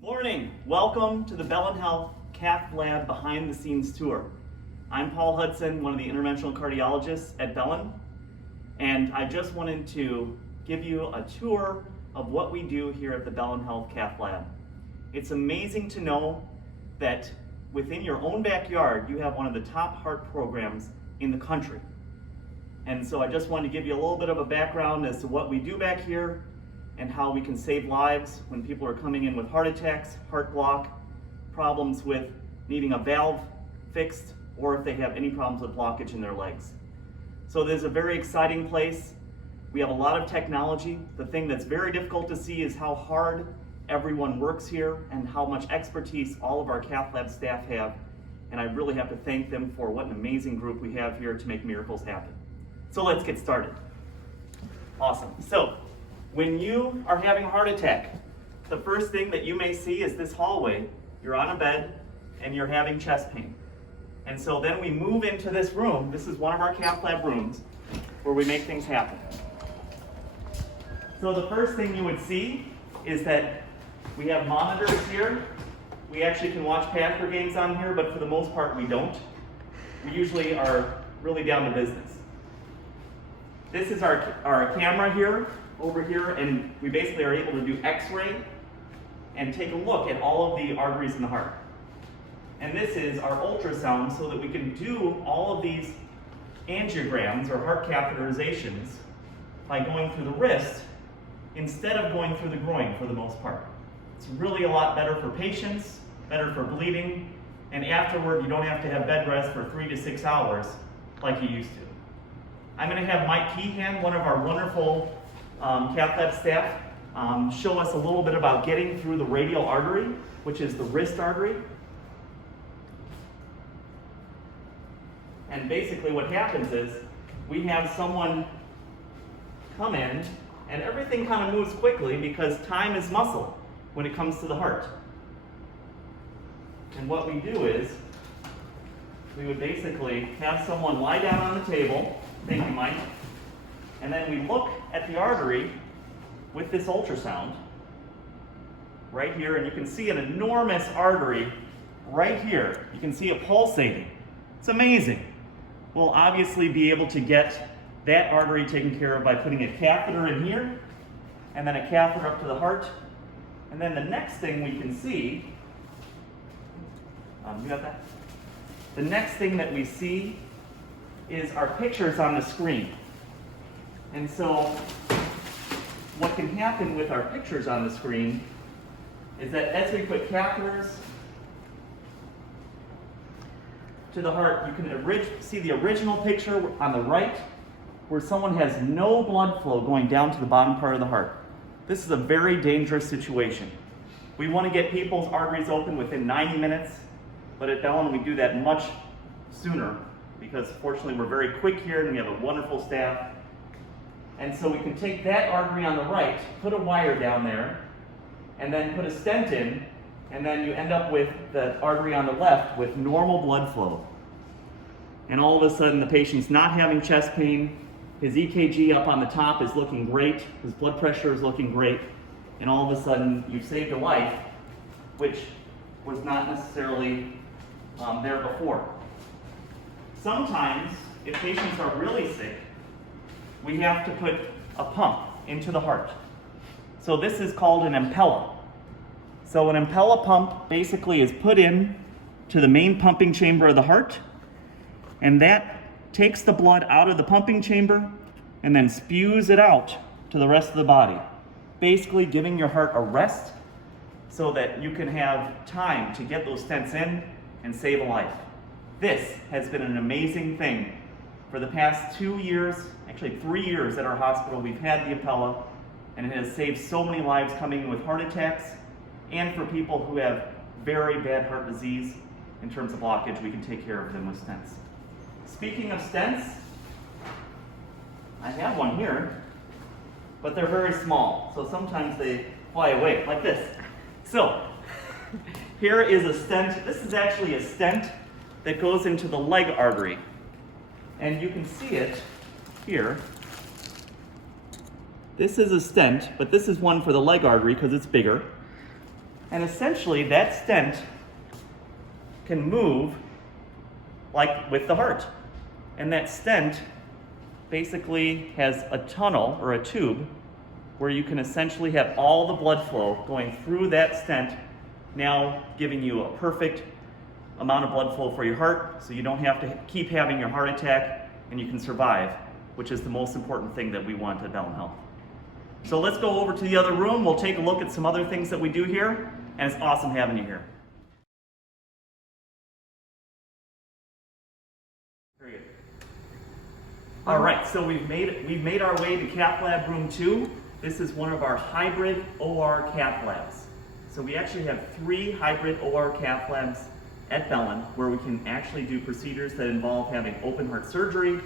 Morning. Welcome to the Bell & Health Cath Lab behind the scenes tour. I'm Paul Hudson, one of the interventional cardiologists at Bell, and I just wanted to give you a tour of what we do here at the Bell & Health Cath Lab. It's amazing to know that within your own backyard, you have one of the top heart programs in the country. And so I just wanted to give you a little bit of a background as to what we do back here and how we can save lives when people are coming in with heart attacks, heart block, problems with needing a valve fixed, or if they have any problems with blockage in their legs. So there's a very exciting place. We have a lot of technology. The thing that's very difficult to see is how hard everyone works here and how much expertise all of our Cath Lab staff have. And I really have to thank them for what an amazing group we have here to make miracles happen. So let's get started. Awesome. So when you are having a heart attack, the first thing that you may see is this hallway. You're on a bed and you're having chest pain. And so then we move into this room. This is one of our Cath Lab rooms where we make things happen. So the first thing you would see is that we have monitors here. We actually can watch Packer games on here, but for the most part we don't. We usually are really down to business. This is our camera here, over here, and we basically are able to do x-ray and take a look at all of the arteries in the heart. And this is our ultrasound so that we can do all of these angiograms or heart catheterizations by going through the wrist instead of going through the groin for the most part. It's really a lot better for patients, better for bleeding, and afterward you don't have to have bed rest for 3 to 6 hours like you used to. I'm going to have Mike Keehan, one of our wonderful Cath Lab staff, show us a little bit about getting through the radial artery, which is the wrist artery. And basically what happens is we have someone come in and everything kind of moves quickly because time is muscle when it comes to the heart. And what we do is we would basically have someone lie down on the table. Thank you, Mike. And then we look at the artery with this ultrasound right here, and you can see an enormous artery right here. You can see it pulsating. It's amazing. We'll obviously be able to get that artery taken care of by putting a catheter in here, and then a catheter up to the heart. And then the next thing we can see, you got that? The next thing that we see is our pictures on the screen. And so what can happen with our pictures on the screen is that as we put catheters to the heart, you can see the original picture on the right where someone has no blood flow going down to the bottom part of the heart. This is a very dangerous situation. We want to get people's arteries open within 90 minutes, but at Bell we do that much sooner because fortunately we're very quick here and we have a wonderful staff. And so we can take that artery on the right, put a wire down there, and then put a stent in, and then you end up with the artery on the left with normal blood flow. And all of a sudden the patient's not having chest pain, his EKG up on the top is looking great, his blood pressure is looking great, and all of a sudden you've saved a life, which was not necessarily there before. Sometimes, if patients are really sick, we have to put a pump into the heart. So this is called an Impeller. So an Impeller pump basically is put in to the main pumping chamber of the heart, and that takes the blood out of the pumping chamber and then spews it out to the rest of the body, basically giving your heart a rest so that you can have time to get those stents in and save a life. This has been an amazing thing. For the past 2 years, actually 3 years at our hospital, we've had the Impeller, and it has saved so many lives coming in with heart attacks, and for people who have very bad heart disease in terms of blockage, we can take care of them with stents. Speaking of stents, I have one here, but they're very small, so sometimes they fly away, like this. So, here is a stent. This is actually a stent that goes into the leg artery. And you can see it here. This is a stent, but this is one for the leg artery because it's bigger. And essentially that stent can move like with the heart. And that stent basically has a tunnel or a tube where you can essentially have all the blood flow going through that stent, now giving you a perfect amount of blood flow for your heart, so you don't have to keep having your heart attack and you can survive, which is the most important thing that we want at Bellum Health. So let's go over to the other room. We'll take a look at some other things that we do here, and it's awesome having you here. Very good. All right, so we've made our way to Cath Lab room 2. This is one of our hybrid OR Cath Labs. So we actually have 3 hybrid OR Cath Labs at Bellum where we can actually do procedures that involve having open heart surgery,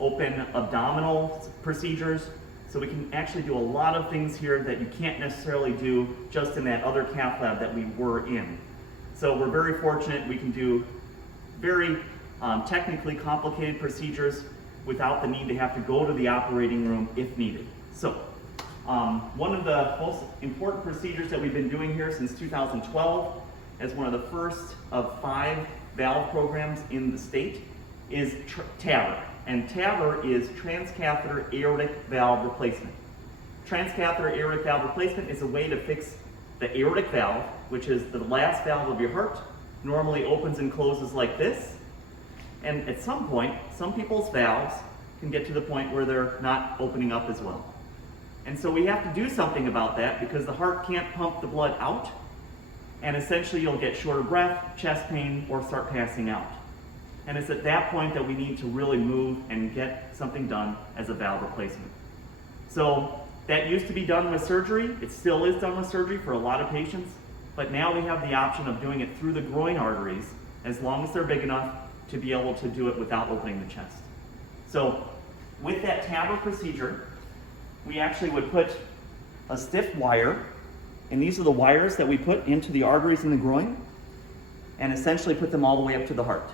open abdominal procedures. So we can actually do a lot of things here that you can't necessarily do just in that other cath lab that we were in. So we're very fortunate we can do very technically complicated procedures without the need to have to go to the operating room if needed. So one of the most important procedures that we've been doing here since 2012 as one of the first of 5 valve programs in the state is TAVR. And TAVR is transcatheter aortic valve replacement. Transcatheter aortic valve replacement is a way to fix the aortic valve, which is the last valve of your heart, normally opens and closes like this. And at some point, some people's valves can get to the point where they're not opening up as well. And so we have to do something about that because the heart can't pump the blood out, and essentially you'll get shorter breath, chest pain, or start passing out. And it's at that point that we need to really move and get something done as a valve replacement. So that used to be done with surgery. It still is done with surgery for a lot of patients, but now we have the option of doing it through the groin arteries as long as they're big enough to be able to do it without opening the chest. So with that TAVR procedure, we actually would put a stiff wire, and these are the wires that we put into the arteries in the groin, and essentially put them all the way up to the heart.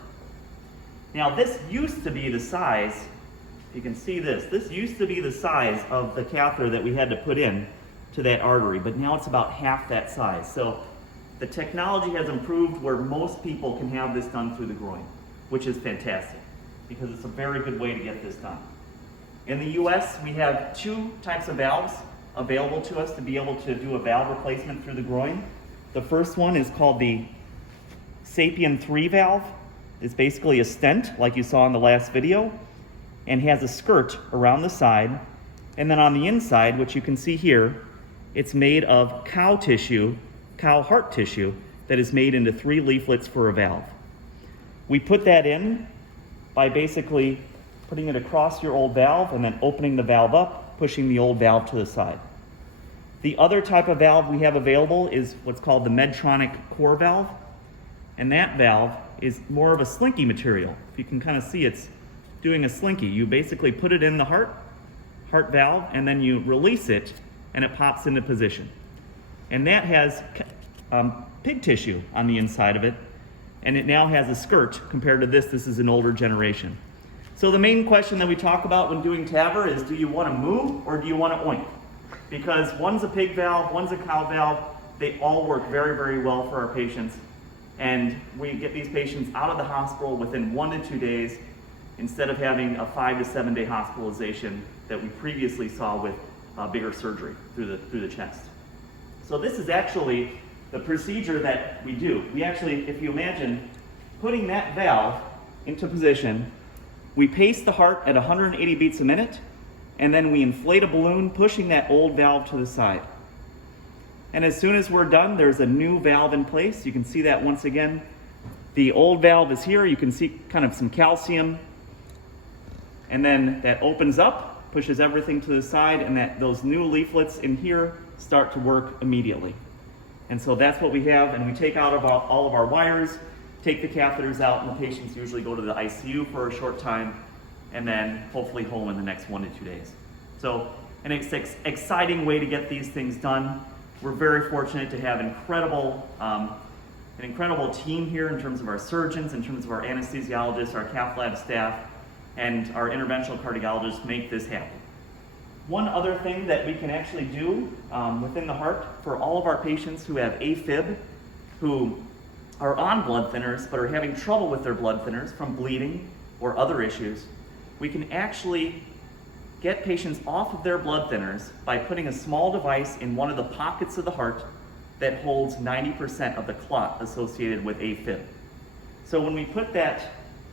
Now this used to be the size, if you can see this used to be the size of the catheter that we had to put in to that artery, but now it's about half that size. So the technology has improved where most people can have this done through the groin, which is fantastic because it's a very good way to get this done. In the US, we have 2 types of valves available to us to be able to do a valve replacement through the groin. The first one is called the Sapien 3 valve. It's basically a stent, like you saw in the last video, and has a skirt around the side. And then on the inside, which you can see here, it's made of cow tissue, cow heart tissue, that is made into 3 leaflets for a valve. We put that in by basically putting it across your old valve and then opening the valve up, pushing the old valve to the side. The other type of valve we have available is what's called the Medtronic core valve, and that valve is more of a slinky material. If you can kind of see, it's doing a slinky. You basically put it in the heart valve, and then you release it, and it pops into position. And that has pig tissue on the inside of it, and it now has a skirt compared to this is an older generation. So the main question that we talk about when doing TAVR is, do you want to move or do you want to oink? Because one's a pig valve, one's a cow valve. They all work very, very well for our patients. And we get these patients out of the hospital within 1 to 2 days instead of having a 5 to 7 day hospitalization that we previously saw with bigger surgery through the chest. So this is actually the procedure that we do. We actually, if you imagine putting that valve into position, we pace the heart at 180 beats a minute, and then we inflate a balloon, pushing that old valve to the side. And as soon as we're done, there's a new valve in place. You can see that once again. The old valve is here. You can see kind of some calcium. And then that opens up, pushes everything to the side, and those new leaflets in here start to work immediately. And so that's what we have, and we take out all of our wires, take the catheters out, and the patients usually go to the ICU for a short time, and then hopefully home in the next 1 to 2 days. So an exciting way to get these things done. We're very fortunate to have an incredible team here in terms of our surgeons, in terms of our anesthesiologists, our Cath Lab staff, and our interventional cardiologists make this happen. One other thing that we can actually do within the heart for all of our patients who have AFib, who are on blood thinners but are having trouble with their blood thinners from bleeding or other issues, we can actually get patients off of their blood thinners by putting a small device in one of the pockets of the heart that holds 90% of the clot associated with AFib. So when we put that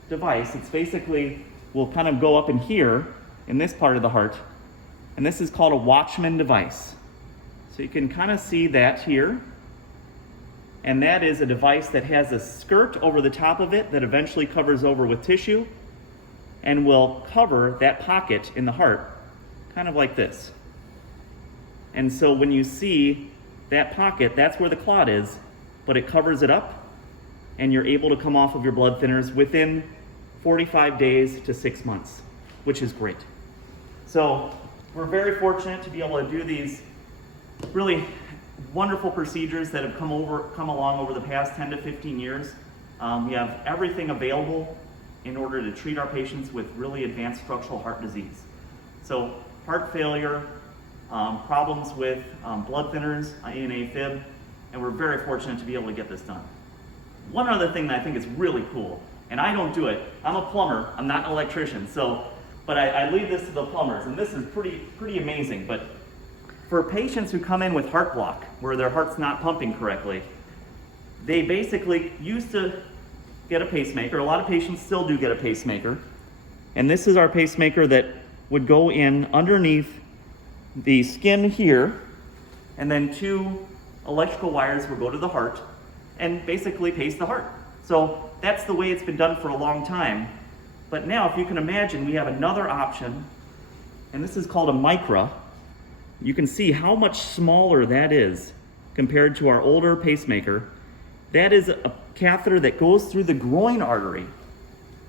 device, it's basically, will kind of go up in here, in this part of the heart, and this is called a Watchman Device. So you can kind of see that here, and that is a device that has a skirt over the top of it that eventually covers over with tissue and will cover that pocket in the heart, kind of like this. And so when you see that pocket, that's where the clot is, but it covers it up, and you're able to come off of your blood thinners within 45 days to 6 months, which is great. So we're very fortunate to be able to do these really wonderful procedures that have come along over the past 10 to 15 years. We have everything available in order to treat our patients with really advanced structural heart disease. So heart failure, problems with blood thinners in AFib, and we're very fortunate to be able to get this done. One other thing that I think is really cool, and I don't do it, I'm a plumber, I'm not an electrician, but I leave this to the plumbers, and this is pretty amazing. But for patients who come in with heart block, where their heart's not pumping correctly, they basically used to get a pacemaker. A lot of patients still do get a pacemaker. And this is our pacemaker that would go in underneath the skin here, and then 2 electrical wires would go to the heart and basically pace the heart. So that's the way it's been done for a long time. But now, if you can imagine, we have another option, and this is called a Micra. You can see how much smaller that is compared to our older pacemaker. That is a catheter that goes through the groin artery,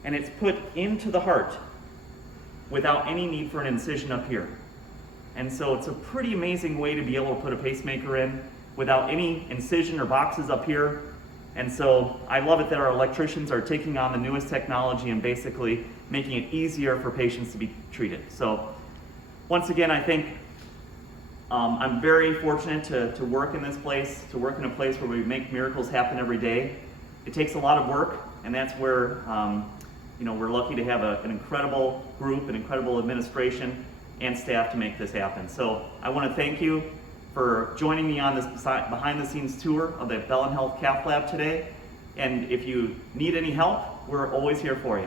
and it's put into the heart without any need for an incision up here. And so it's a pretty amazing way to be able to put a pacemaker in without any incision or boxes up here. And so I love it that our electricians are taking on the newest technology and basically making it easier for patients to be treated. So once again, I think I'm very fortunate to work in this place, to work in a place where we make miracles happen every day. It takes a lot of work, and that's where we're lucky to have an incredible group, an incredible administration and staff to make this happen. So I want to thank you for joining me on this behind-the-scenes tour of the Bell & Health Cath Lab today. And if you need any help, we're always here for you.